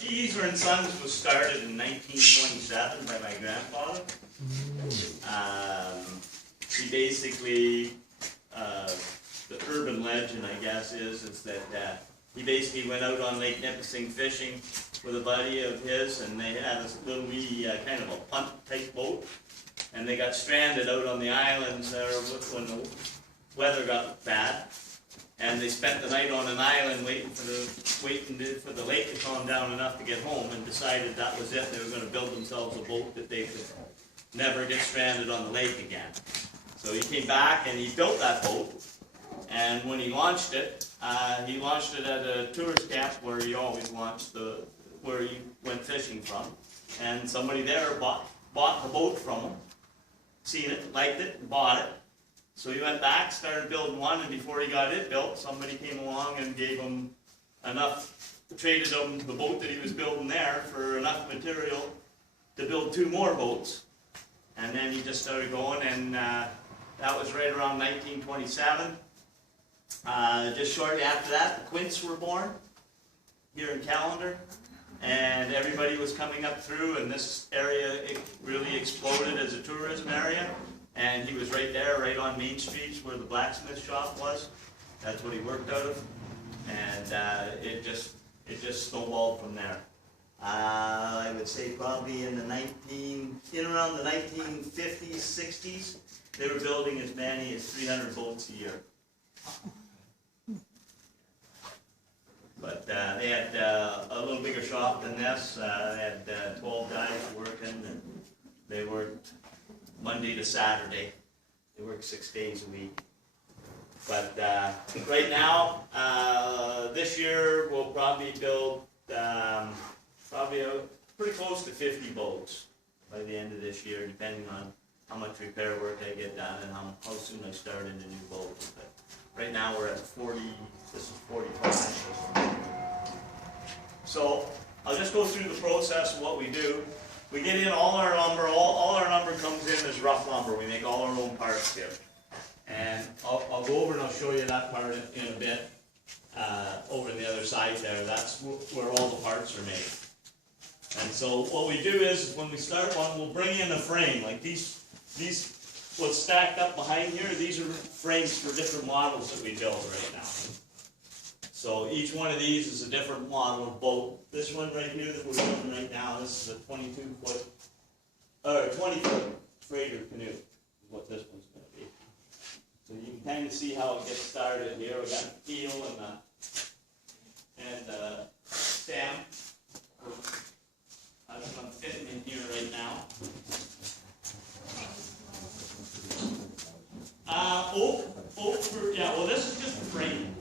Giesler and Sons was started in 1927 by my grandfather. He basically, the urban legend, I guess, is that he basically went out on Lake Nipissing fishing with a buddy of his, and they had this little wee kind of a punt type boat, and they got stranded out on the islands there when the weather got bad. And they spent the night on an island waiting for the lake to calm down enough to get home, and decided that was it. They were going to build themselves a boat that they could never get stranded on the lake again. So he came back and he built that boat. And when he launched it at a tourist camp where he always launched where he went fishing from. And somebody there bought the boat from him, seen it, liked it, and bought it. So he went back, started building one, and before he got it built, somebody came along and gave him enough, traded him the boat that he was building there for enough material to build 2 more boats. And then he just started going, and that was right around 1927. Just shortly after that, the Quints were born here in Callander, and everybody was coming up through, and this area really exploded as a tourism area. And he was right there, right on Main Street, where the blacksmith shop was. That's what he worked out of, and it just snowballed from there. I would say probably in around the 1950s, 60s, they were building as many as 300 boats a year. But they had a little bigger shop than this. They had 12 guys working, and they worked Monday to Saturday. They work 6 days a week. But right now, this year we'll probably build pretty close to 50 boats by the end of this year, depending on how much repair work I get done and how soon I start into new boats. But right now we're at 40. This is 45. So I'll just go through the process of what we do. We get in all our lumber. All our lumber comes in as rough lumber. We make all our own parts here. And I'll go over and I'll show you that part in a bit. Over on the other side there, that's where all the parts are made. And so what we do is, when we start one, we'll bring in a frame. Like these what's stacked up behind here, these are frames for different models that we build right now. So each one of these is a different model of boat. This one right here that we're building right now, this is a 20-foot freighter canoe, is what this one's going to be. So you can kind of see how it gets started here. We got the keel and the stem. I'm fitting in here right now. Well, this is just a frame.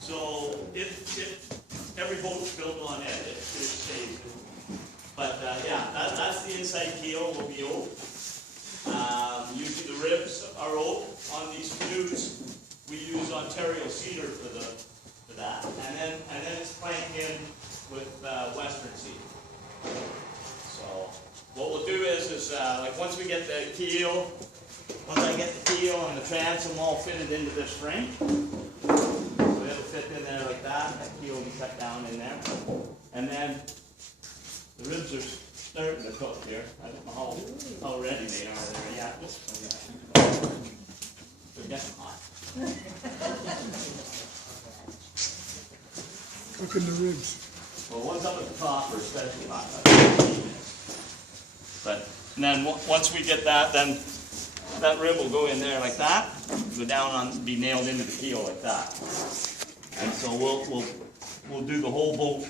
So if every boat's built on it, it stays. But that's the inside keel will be oak. Usually the ribs are oak. On these canoes, we use Ontario cedar for that, and then it's planked in with western cedar. So what we'll do is like once we get the keel, once I get the keel and the transom all fitted into this frame, so it'll fit in there like that. That keel will be cut down in there, and then the ribs are starting to cook here. I don't know how ready they are there yet. They're getting hot. Cooking the ribs. Well, one's up at the top, or especially hot. But and then once we get that, then that rib will go in there like that, go down be nailed into the keel like that. And so we'll do the whole boat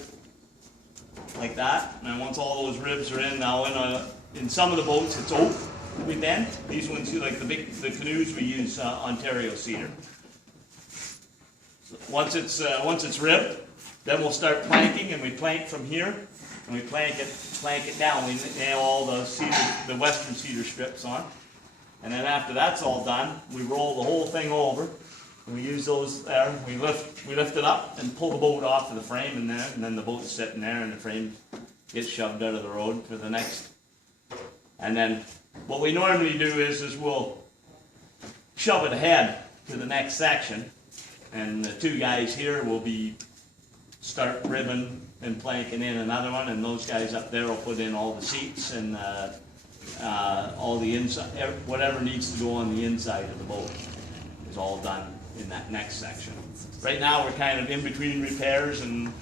like that. And then once all those ribs are in, now in some of the boats it's oak we bend. These ones, like the canoes, we use Ontario cedar. So once it's ribbed, then we'll start planking, and we plank from here, and we plank it down. We nail all the western cedar strips on, and then after that's all done, we roll the whole thing over, and we use those there. We lift it up and pull the boat off of the frame in there, and then the boat's sitting there, and the frame gets shoved out of the road for the next. And then what we normally do is we'll shove it ahead to the next section, and the two guys here will start ribbing and planking in another one, and those guys up there will put in all the seats and all the inside, whatever needs to go on the inside of the boat is all done in that next section. Right now, we're kind of in between repairs, and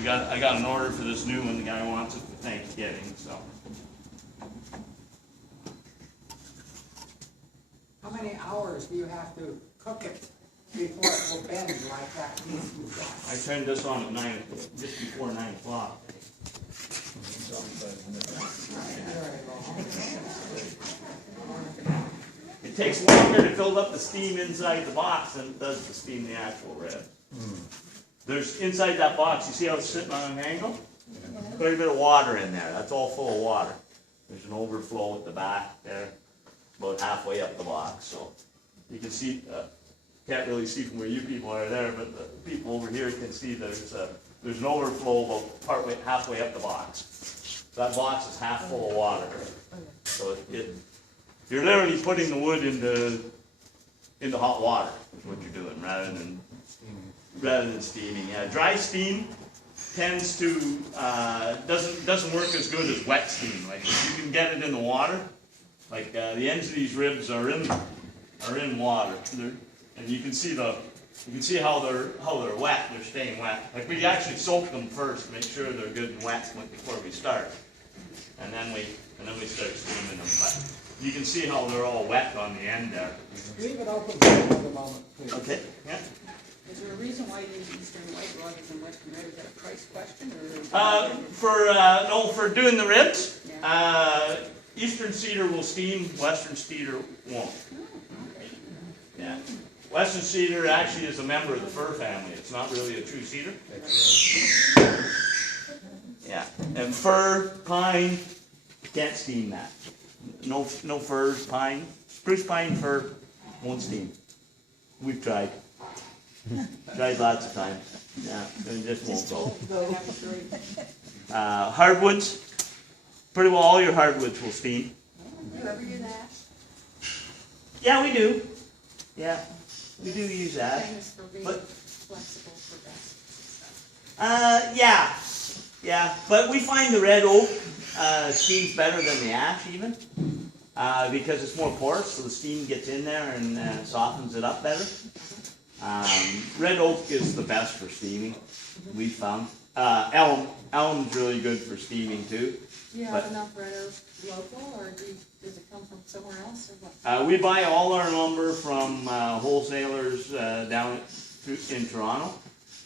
I got an order for this new one. The guy wants it for Thanksgiving, so. How many hours do you have to cook it before it will bend like that piece you've got? I turned this on at just before 9 o'clock. It takes longer to fill up the steam inside the box than it does to steam the actual rib. There's inside that box, you see how it's sitting on an angle? Quite a bit of water in there. That's all full of water. There's an overflow at the back there, about halfway up the box. So you can see, can't really see from where you people are there, but the people over here can see there's an overflow about halfway up the box. That box is half full of water. So you're literally putting the wood into hot water is what you're doing, rather than steaming. Yeah, dry steam tends to doesn't work as good as wet steam. Like if you can get it in the water, like the ends of these ribs are in water, and you can see how they're wet. They're staying wet. Like we actually soak them first, make sure they're good and wet before we start, and then we start steaming them. But you can see how they're all wet on the end there. Leave it open for another moment, please. Okay. Yeah. Is there a reason why you use Eastern White rather than Western Red? Is that a price question, or? For doing the ribs, Eastern cedar will steam, Western cedar won't. Yeah. Western cedar actually is a member of the fir family. It's not really a true cedar. Yeah. And fir, pine, can't steam that. No firs, pine, spruce, pine, fir won't steam. We've tried. Tried lots of times. Yeah, it just won't go. Hardwoods, pretty well all your hardwoods will steam. Do you ever do that? Yeah, we do. Yeah, we do use that. Famous for being But flexible for that. yeah. But we find the red oak steams better than the ash even, because it's more porous, so the steam gets in there and softens it up better. Red oak is the best for steaming, we found. Elm's really good for steaming too. Do you have enough red oak local, or does it come from somewhere else, or what? We buy all our lumber from wholesalers down in Toronto,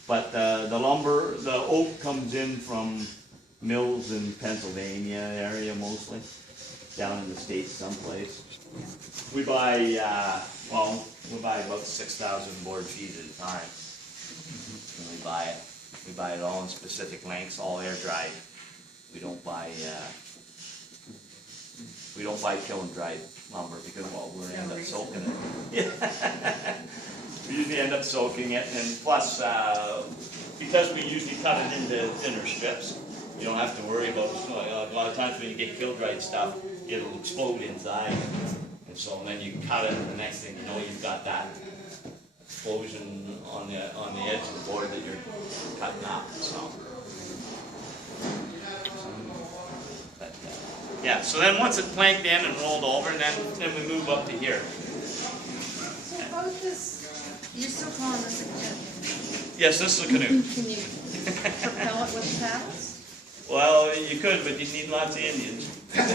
but the oak comes in from mills in Pennsylvania area mostly, down in the States someplace. We buy about 6,000 board feet at a time. And we buy it all in specific lengths, all air dried. We don't buy kiln dried lumber because we'll end up soaking it. We usually end up soaking it, and plus because we usually cut it into thinner strips, you don't have to worry about it. A lot of times when you get kiln dried stuff, it'll explode inside. So then you cut it, and the next thing you know, you've got that explosion on the edge of the board that you're cutting up. So, yeah. So then once it's planked in and rolled over, then we move up to here. So about this, you're still calling this a canoe? Yes, this is a canoe. Can you propel it with paddles? Well, you could, but you need lots of Indians. Well,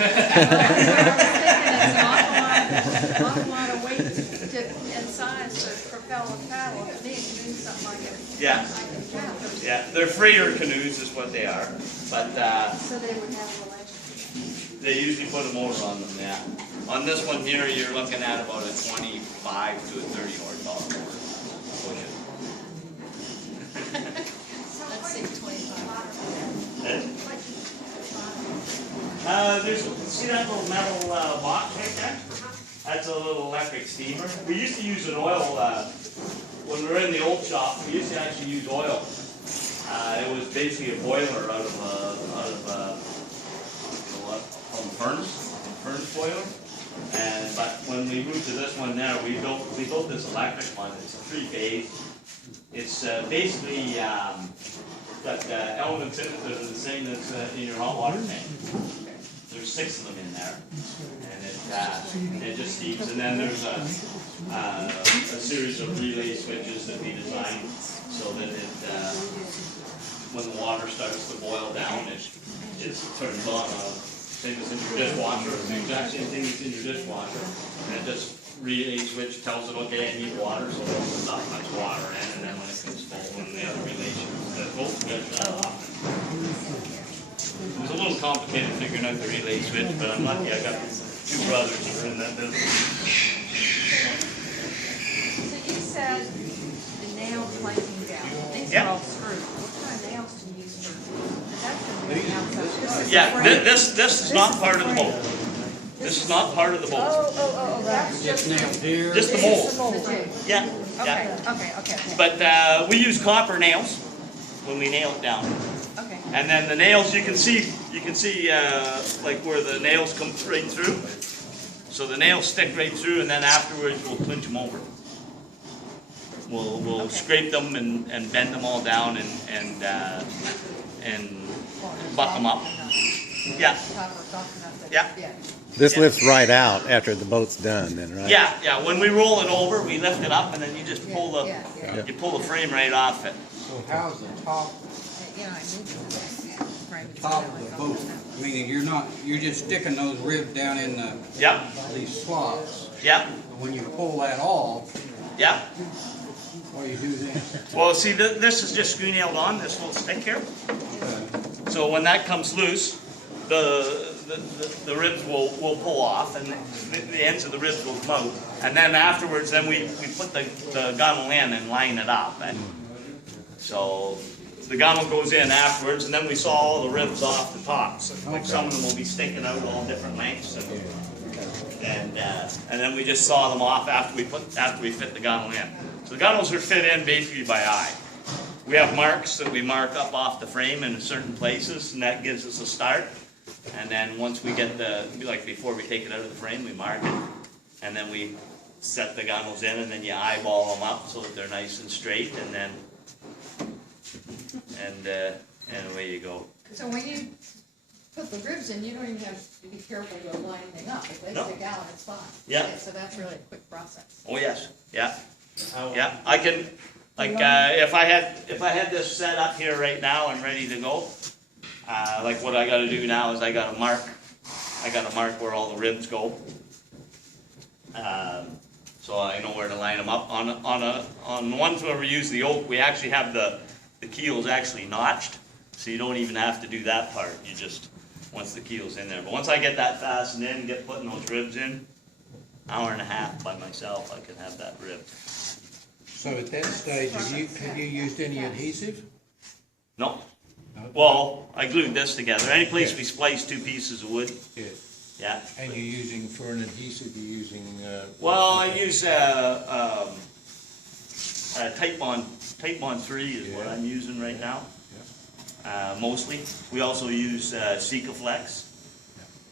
it's an awful lot of weight and size to propel a paddle. If they can do something like it. Yeah. Yeah, they're freighter canoes is what they are. But so they would have electric. They usually put a motor on them, yeah. On this one here, you're looking at about a 25 to a 30 horsepower motor. Let's say 25. See that little metal box right there? That's a little electric steamer. We used to use an oil, when we were in the old shop, we used to actually use oil. It was basically a boiler out of furnace boiler. But when we moved to this one there, we built this electric one. It's a 3-phase. It's basically got elements in it that are the same as in your hot water tank. There's 6 of them in there, and it just steeps. And then there's a series of relay switches that we designed so that when the water starts to boil down, it turns on same as in your dishwasher. It's the exact same thing that's in your dishwasher, and it just relay switch tells it, okay, I need water, so there's not much water in, and then when it gets full, when the other relations that both get shut off. It was a little complicated figuring out the relay switch, but I'm lucky I got 2 brothers that are in that business. So you said the nail plating down, these Yeah. are all screwed. What kind of nails do you use for, that's gonna be the outside. Yeah, this is not part of the mold. This is not part of the mold. Oh, that's just the Just the mold. jig. Yeah, Okay, yeah. okay. But we use copper nails when we nail it down. Okay. And then the nails, you can see like where the nails come right through. So the nails stick right through, and then afterwards we'll clinch them over. We'll scrape them and bend them all down and buck them up. Yeah. Yeah. This lifts right out after the boat's done, then, right? Yeah. When we roll it over, we lift it up, and then you just pull the Yeah. you pull the frame right off it. So how's the top of the boat? Meaning you're just sticking those ribs down in Yep. these slots. Yep. And when you pull that off, Yep. what do you do then? Well, see, this is just screw nailed on. This little stick here. So when that comes loose, the ribs will pull off, and the ends of the ribs will come out. And then afterwards, we put the gunnel in and line it up. And so the gunnel goes in afterwards, and then we saw all the ribs off the tops. Like some of them will be sticking out all different lengths, and then we just saw them off after we fit the gunnel in. So the gunnels are fit in basically by eye. We have marks that we mark up off the frame in certain places, and that gives us a start. And then once we get like before we take it out of the frame, we mark it, and then we set the gunnels in, and then you eyeball them up so that they're nice and straight, and then away you go. So when you put the ribs in, you don't even have to be careful to line anything up. If they No. stick out, it's fine. Yeah. Okay, so that's really a quick process. Oh yes, yeah, yeah. I can, like, if I had this set up here right now and ready to go, like what I got to do now is I got to mark where all the ribs go, so I know where to line them up. On the ones where we use the oak, we actually have the keels actually notched, so you don't even have to do that part. You just once the keel's in there. But once I get that fastened in, get putting those ribs in, hour and a half by myself, I can have that ribbed. So at that stage, have you used any adhesive? No. Well, I glued this together. Any place we splice 2 pieces of wood. Yeah. Yeah. And you're using, for an adhesive, you're using... Well, I use Type Bond 3 is what I'm using right now. Mostly. We also use Sikaflex.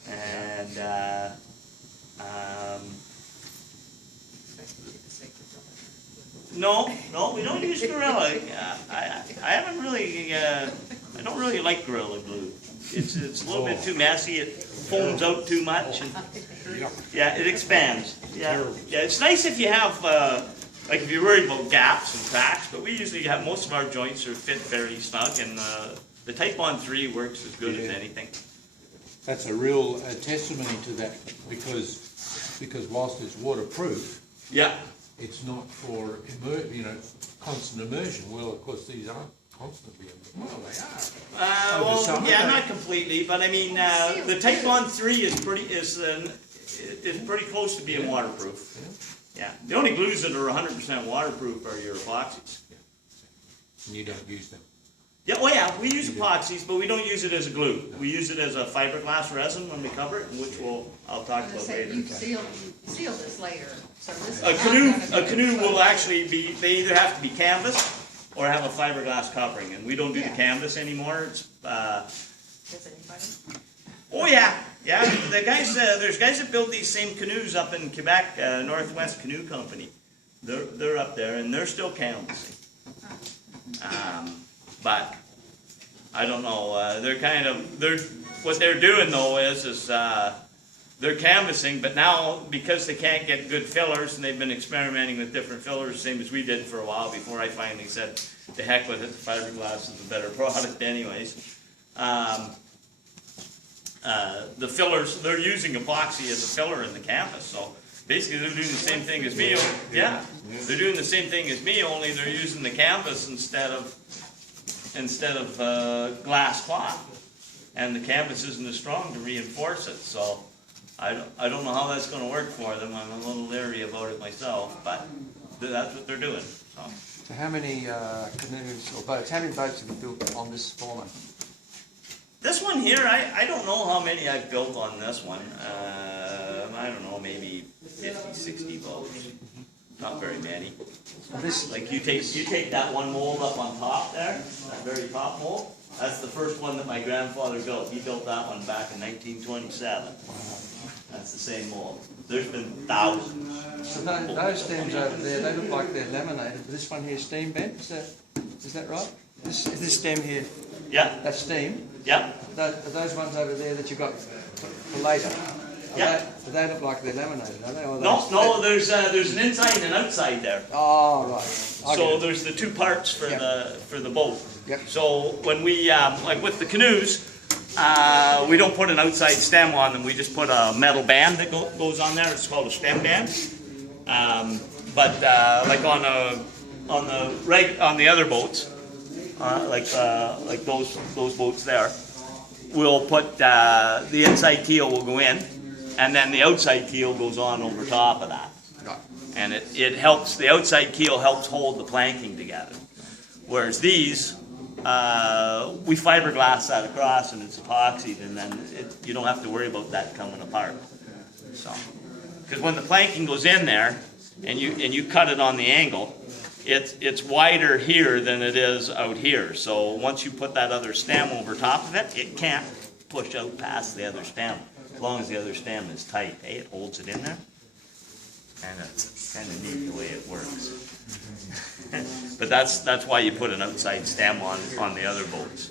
And no, we don't use Gorilla. I haven't really. I don't really like Gorilla Glue. It's a little bit too messy. It foams out too much. And, yeah, it expands. Yeah, it's nice if you have like if you're worried about gaps and cracks. But we usually have most of our joints are fit fairly snug, and the Type Bond 3 works as good as anything. That's a real testimony to that, because whilst it's waterproof, Yeah. it's not for constant immersion. Well, of course, these aren't constantly immersed. Well, they are. Well, summer, yeah, they- not completely, but I mean, the Type Bond 3 is pretty close to being waterproof. Yeah. The only glues that are 100% waterproof are your epoxies. And you don't use them. Yeah, well, yeah, we use epoxies, but we don't use it as a glue. We use it as a fiberglass resin when we cover it, which I'll talk I about say later. you seal this later, so this is A not canoe, gonna a be canoe will exposed. actually be, they either have to be canvas or have a fiberglass covering, and we don't do the Yeah. canvas anymore. It's, Does anybody? oh yeah, the guys, there's guys that build these same canoes up in Quebec, Northwest Canoe Company. They're up there, and they're still canvassing. But I don't know, what they're doing though is they're canvassing, but now, because they can't get good fillers, and they've been experimenting with different fillers, same as we did for a while before I finally said, the heck with it, fiberglass is a better product anyways. The fillers, they're using epoxy as a filler in the canvas, so basically they're doing the same thing as me. Yeah, they're doing the same thing as me, only they're using the canvas instead of glass cloth. And the canvas isn't as strong to reinforce it, so I don't know how that's going to work for them. I'm a little leery about it myself, but that's what they're doing. So how many canoes or boats, how many boats have you built on this format? This one here, I don't know how many I've built on this one. I don't know, maybe 50, 60 boats. Not very many. Like you take that one mold up on top there, that very top mold. That's the first one that my grandfather built. He built that one back in 1927. That's the same mold. There's been thousands. So those stems over there, they look like they're laminated, but this one here is steam bent, is that right? This stem here, Yeah, that's steam? yeah. Are those ones over there that you've got for later? Yeah. Do they look like they're laminated, are they? Or No, there's an inside and an outside there. Oh, right. So there's the two parts for the boat. Yep. So when we like with the canoes, we don't put an outside stem on them. We just put a metal band that goes on there. It's called a stem band. But like on the other boats, like those boats there, we'll put the inside keel will go in, and then the outside keel goes on over top of that. And it helps, the outside keel helps hold the planking together. Whereas these, we fiberglass that across and it's epoxied, and then you don't have to worry about that coming apart. So, because when the planking goes in there and you cut it on the angle, it's wider here than it is out here. So once you put that other stem over top of it, it can't push out past the other stem, as long as the other stem is tight. It holds it in there. And it's kind of neat the way it works. But that's why you put an outside stem on the other boats.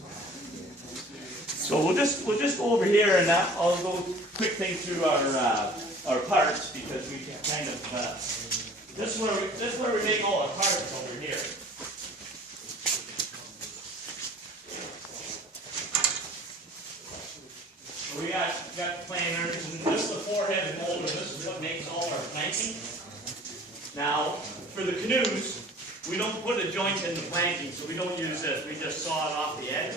So we'll just go over here, and I'll go quick thing through our parts, because we can kind of this is where we make all our parts over here. We got planers, and this is the four-headed molder. This is what makes all our planking. Now, for the canoes, we don't put a joint in the planking, so we don't use this. We just saw it off the edge.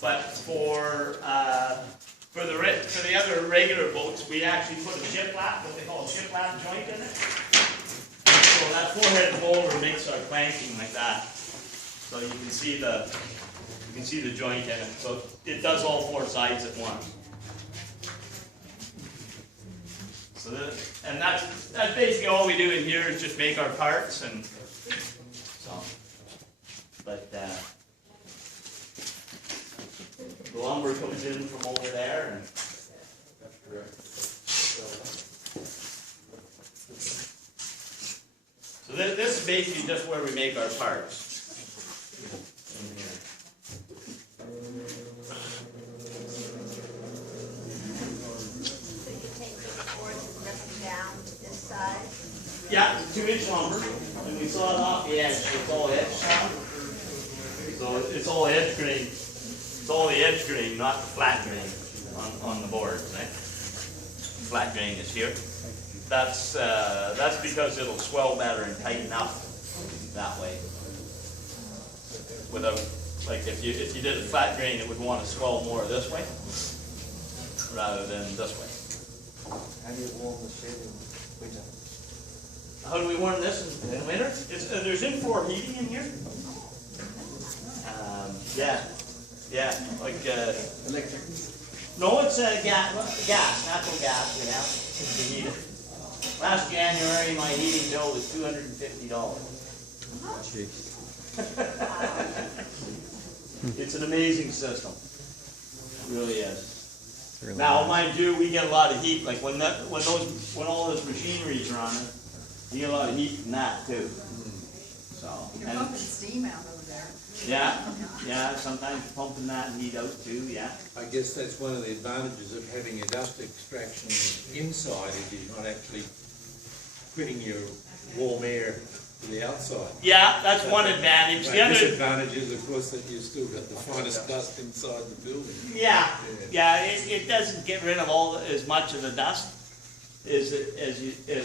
But for the other regular boats, we actually put a shiplap, what they call a shiplap joint in it. So that four-headed molder makes our planking like that. So you can see the joint in it. So it does all four sides at once. So and that's basically all we do in here is just make our parts, and so. But the lumber comes in from over there, and so this is basically just where we make our parts. Yeah, 2-inch lumber, and we saw it off the edge, so it's all edge sawn. So it's all edge grain. It's all the edge grain, not the flat grain on the boards. Right? Flat grain is here. That's because it'll swell better and tighten up that way. Without, like if you did a flat grain, it would want to swell more this way rather than this way. How do you warm the shed in winter? How do we warm this in winter? There's in-floor heating in here. Yeah, like Electric? no, it's gas, natural gas we have to heat it. Last January, my heating bill was $250. It's an amazing system. It really is. Really Now, mind you, we get a lot of heat. Like when all this machinery's running, you get a lot of heat from that too. So. You're pumping steam out over there. Yeah, sometimes pumping that heat out too, yeah. I guess that's one of the advantages of having a dust extraction inside, is you're not actually putting your warm air to the outside. Yeah, that's one advantage. The other, disadvantage is, of course, that you've still got the finest dust inside the building. yeah, it doesn't get rid of as much of the dust as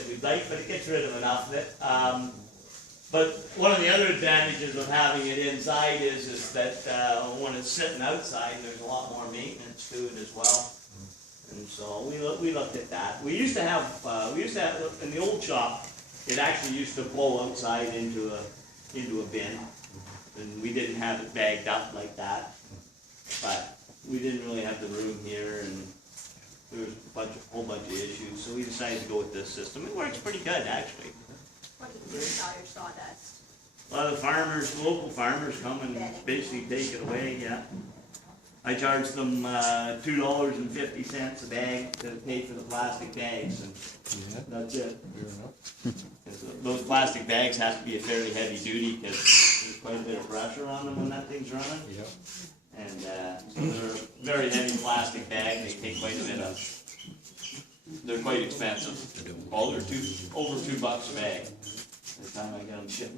we'd like, but it gets rid of enough of it. But one of the other advantages of having it inside is that when it's sitting outside, there's a lot more maintenance to it as well. And so we looked at that. We used to have in the old shop, it actually used to blow outside into a bin, and we didn't have it bagged up like that. But we didn't really have the room here, and there was a whole bunch of issues, so we decided to go with this system. It works pretty good, actually. What do you do with all your sawdust? Well, the local farmers come and basically take it away, yeah. I charge them $2.50 a bag to pay for the plastic bags, and that's it. Those plastic bags have to be a fairly heavy duty because there's quite a bit of pressure on them when that thing's running. And so they're very heavy plastic bags. They take quite a bit of. They're quite expensive. Oh, they're over $2 a bag. By the time I get them shipped.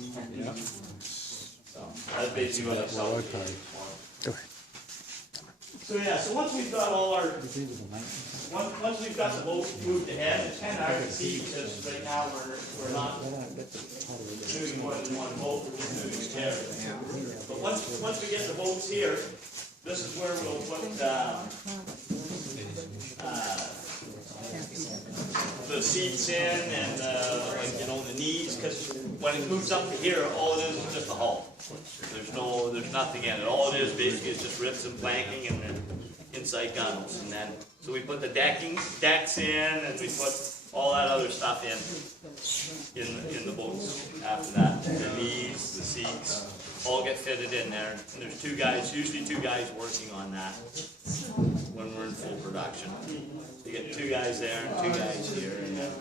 So that's basically what I sell. So yeah, so once we've got all our, once we've got the boat moved ahead, it's kind of hard to see because right now we're not doing more than one boat, we're just doing a pair. But once we get the boats here, this is where we'll put the seats in and the knees, because when it moves up to here, all it is just a hull. There's nothing in it. All it is basically is just ribs and planking and then inside gunnels. And then so we put the decks in, and we put all that other stuff in the boats after that. The knees, the seats, all get fitted in there. And there's usually two guys working on that when we're in full production. You get 2 guys there and 2 guys here, and then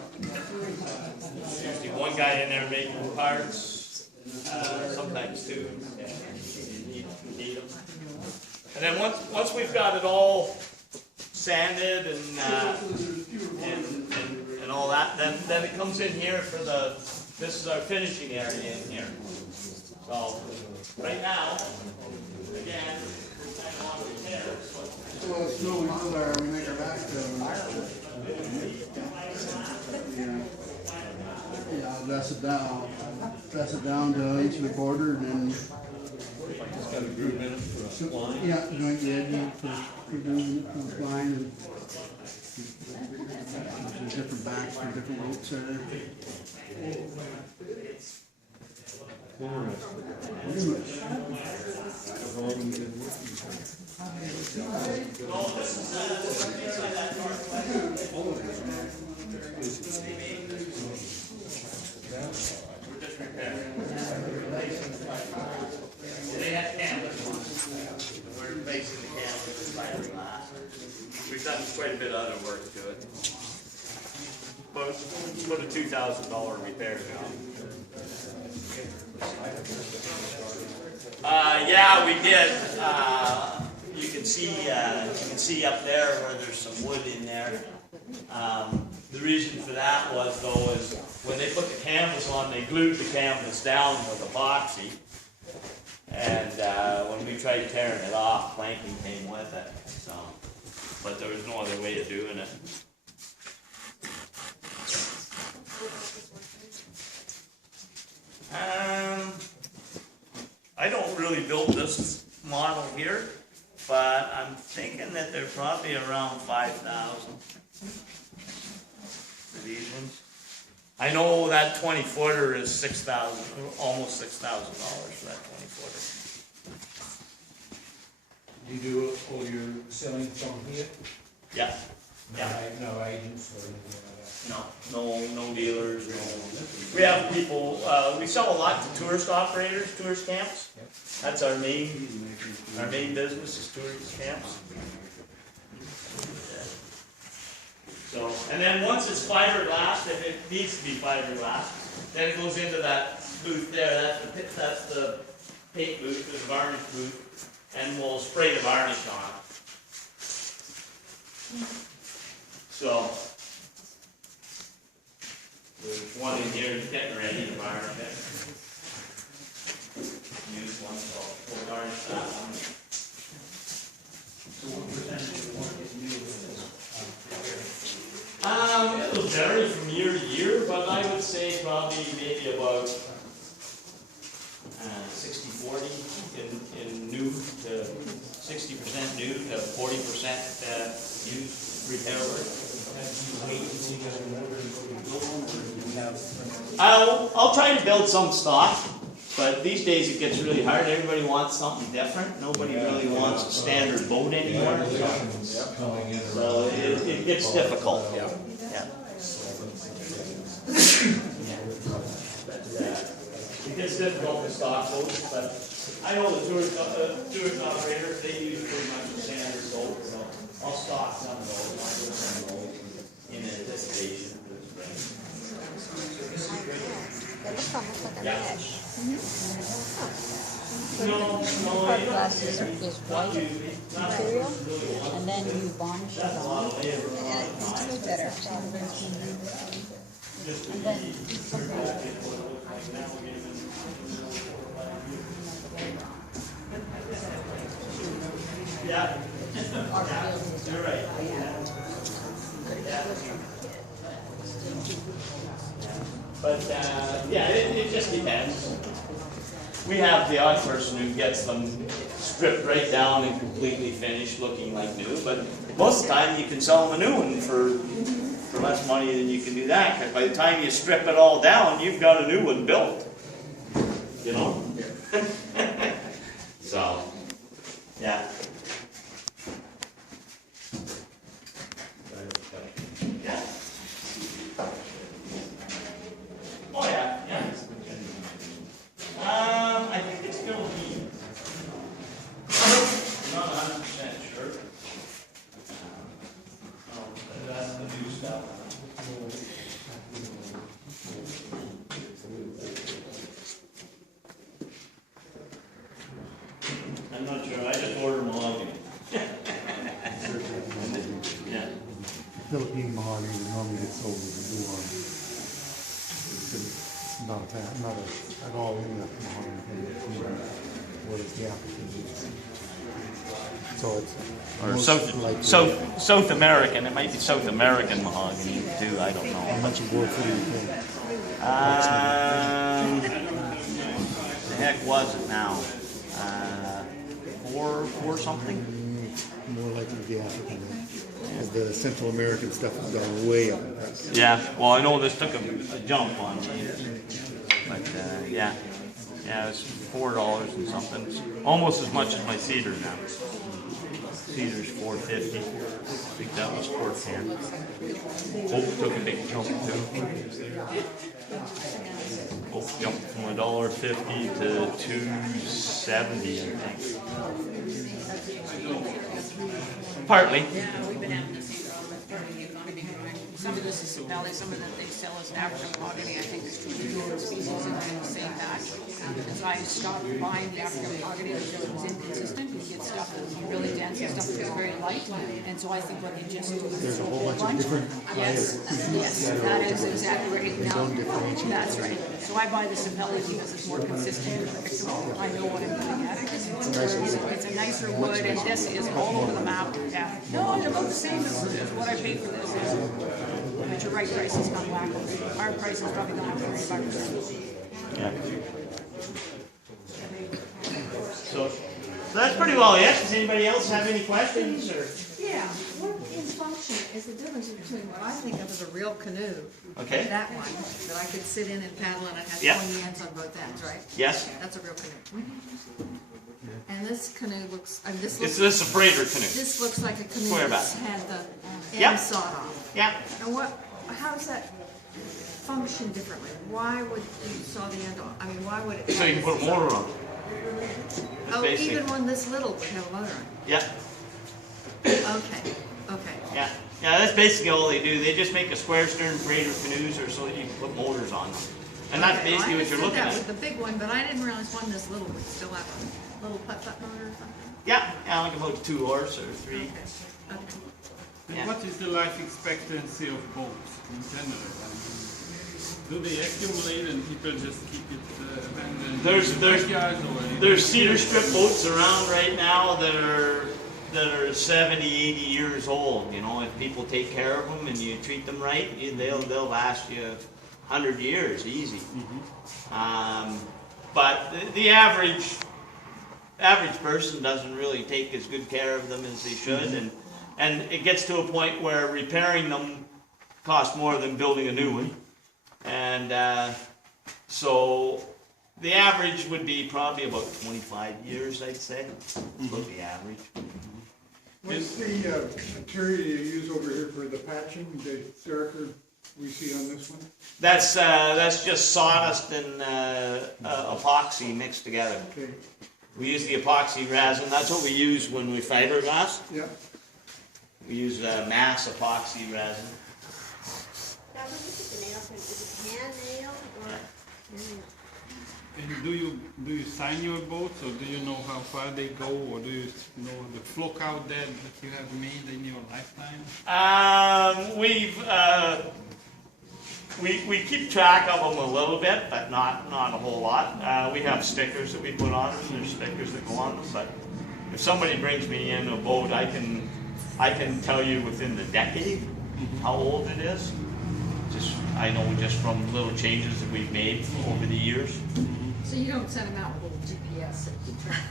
usually one guy in there making parts, sometimes 2. You need them. And then once we've got it all sanded and all that, then it comes in here for this is our finishing area in here. So right now, again, we're kind of on repairs. Well, it's no, we make our back dress it down to each of the quarter, and then It's got a groove in it for a line. joint the edge for doing it for the line, and there's different backs for different boats there. They have canvas. We're replacing the canvas with fiberglass. We've done quite a bit of other work to it. But a $2,000 repair job. Yeah, we did. You can see up there where there's some wood in there. The reason for that was, though, is when they put the canvas on, they glued the canvas down with epoxy. And when we tried tearing it off, planking came with it. So, but there was no other way of doing it. I don't really build this model here, but I'm thinking that they're probably around 5,000 for these ones. I know that 20-footer is $6,000, almost $6,000 for that 20-footer. Do you do all your selling from here? Yeah. Yeah. No agents or anything like that? No dealers, no. We have people, we sell a lot to tourist operators, tourist camps. That's our main business is tourist camps. So, and then once it's fiberglass, if it needs to be fiberglass, then it goes into that booth there. That's the paint booth, there's a varnish booth, and we'll spray the varnish on it. So, there's one in here that's getting ready to varnish it. Use one, so we'll varnish that one. It'll vary from year to year, but I would say probably maybe about 60-40 in new to 60% new to 40% used repair work. I'll try to build some stock, but these days it gets really hard. Everybody wants something different. Nobody really wants a standard boat anymore. So it gets difficult. Yeah. It gets difficult to stock boats, but I know the tourist operators, they use pretty much a standard boat, so I'll stock some of those in anticipation. It looks almost like a Yeah. mesh. No, Hard glass is white material, and then you varnish it on, and it's way better. And then Yeah, our buildings you're right. But, yeah, it just depends. We have the odd person who gets them stripped right down and completely finished, looking like new, but most of the time you can sell them a new one for less money than you can do that, because by the time you strip it all down, you've got a new one built. You know? So, yeah. Yeah. Oh yeah, yeah. I think it's gonna be. I'm not 100% sure. That's the new stuff. I'm not sure. I just ordered mahogany. Yeah. Philippine mahogany normally gets sold as a blue one. It's not at all in the mahogany thing. Whereas the African is. So it's Or most South American. It might be South American mahogany too. I don't How know. much work for you think? The heck was it now? Four something. More likely to be African. As the Central American stuff has gone way up in price. Yeah. Well, I know this took a jump on me, but yeah, it's $4 and something. It's almost as much as my cedar now. Cedar's $4.50. I think that was $4.10. Oak took a big jump too. Oak jumped from $1.50 to $2.70, I think. Partly. Some of this is Valley, some of that they sell as African mahogany, I think, species in the same batch. And so I stopped buying the African mahogany because it was inconsistent. You get stuff that's really dense and stuff that's very light. And so I think what they just do is There's a whole bunch of different yes, that is exactly right. Now, that's right. So I buy the Sapelli because it's more consistent and predictable. I know what I'm going at. It's a nicer wood, and this is all over the map. Yeah. No, they're about the same as what I paid for this. But your right price has gone whack. Our price has probably gone up 35%. Yeah. So that's pretty well it. Does anybody else have any questions? Or? Yeah, what in function is the difference between what I think of as a real canoe? Okay. That one, that I could sit in and paddle and it has Yeah. pointy ends on both ends, right? Yes. That's a real canoe. And this canoe looks, I mean, This is a freighter canoe. this looks like a canoe Square that's back. had the Yep. end sawed off. Yeah. And how does that function differently? Why would you saw the end off? I mean, why would it? So you can put a motor on. Oh, basic. even one this little would have a motor on Yeah. it. Okay, okay. Yeah. Yeah. That's basically all they do. They just make a square stern freighter canoes, or so that you can put motors on them. And that's basically what you're looking I at. understood that with the big one, but I didn't realize one this little would still have a little putt-putt motor or something. Yeah, like about 2 horse or 3. Okay. And Yeah. what is the life expectancy of boats in general? I mean, do they accumulate and people just keep it abandoned There's- in the backyard, or There's cedar strip boats around right now that are 70, 80 years old. You know, if people take care of them and you treat them right, they'll last you 100 years easy. But the average person doesn't really take as good care of them as they should, and it gets to a point where repairing them costs more than building a new one. And so the average would be probably about 25 years, I'd say. About the average. What's the material you use over here for the patching, the darker we see on this one? That's just sawdust and epoxy mixed together. Okay, We use the epoxy resin. That's what we use when we fiberglass. yeah. We use mass epoxy resin. Now, when you put the nails in, is it hand nailed or? And do you sign your boats, or do you know how far they go, or do you know the flock out there that you have made in your lifetime? We keep track of them a little bit, but not a whole lot. We have stickers that we put on them. There's stickers that go on them. But if somebody brings me in a boat, I can tell you within the decade how old it is. I know just from little changes that we've made over the years. So you don't send them out with a little GPS that keep track?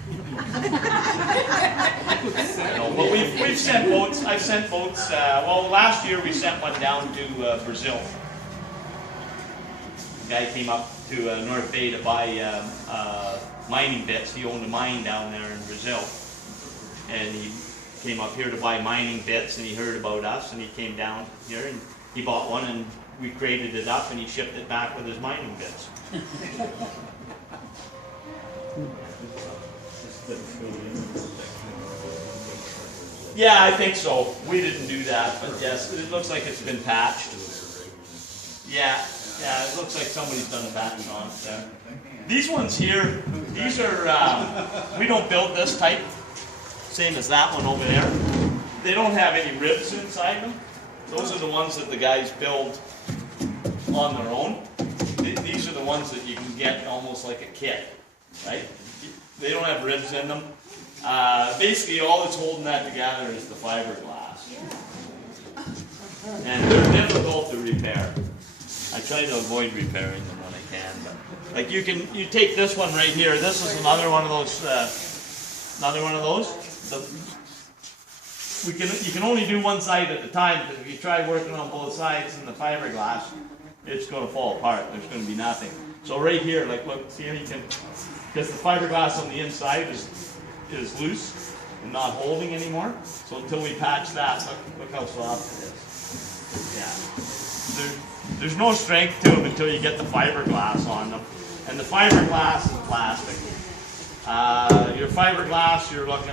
I know, but we've sent boats. I've sent boats. Well, last year we sent one down to Brazil. The guy came up to North Bay to buy mining bits. He owned a mine down there in Brazil, and he came up here to buy mining bits. And he heard about us, and he came down here and he bought one, and we crated it up, and he shipped it back with his mining bits. Yeah, I think so. We didn't do that, but yes, it looks like it's been patched. Yeah, it looks like somebody's done a patch on it there. These ones here, these are, we don't build this type, same as that one over there. They don't have any ribs inside them. Those are the ones that the guys build on their own. These are the ones that you can get almost like a kit, right? They don't have ribs in them. Basically, all that's holding that together is the fiberglass. And they're difficult to repair. I try to avoid repairing them when I can, but like you take this one right here. This is another one of those. You can only do one side at a time, because if you try working on both sides in the fiberglass, it's going to fall apart. There's going to be nothing. So right here, like look, see how you can, because the fiberglass on the inside is loose and not holding anymore. So until we patch that, look how soft it is. Yeah. There's no strength to them until you get the fiberglass on them. And the fiberglass is plastic. Your fiberglass, you're looking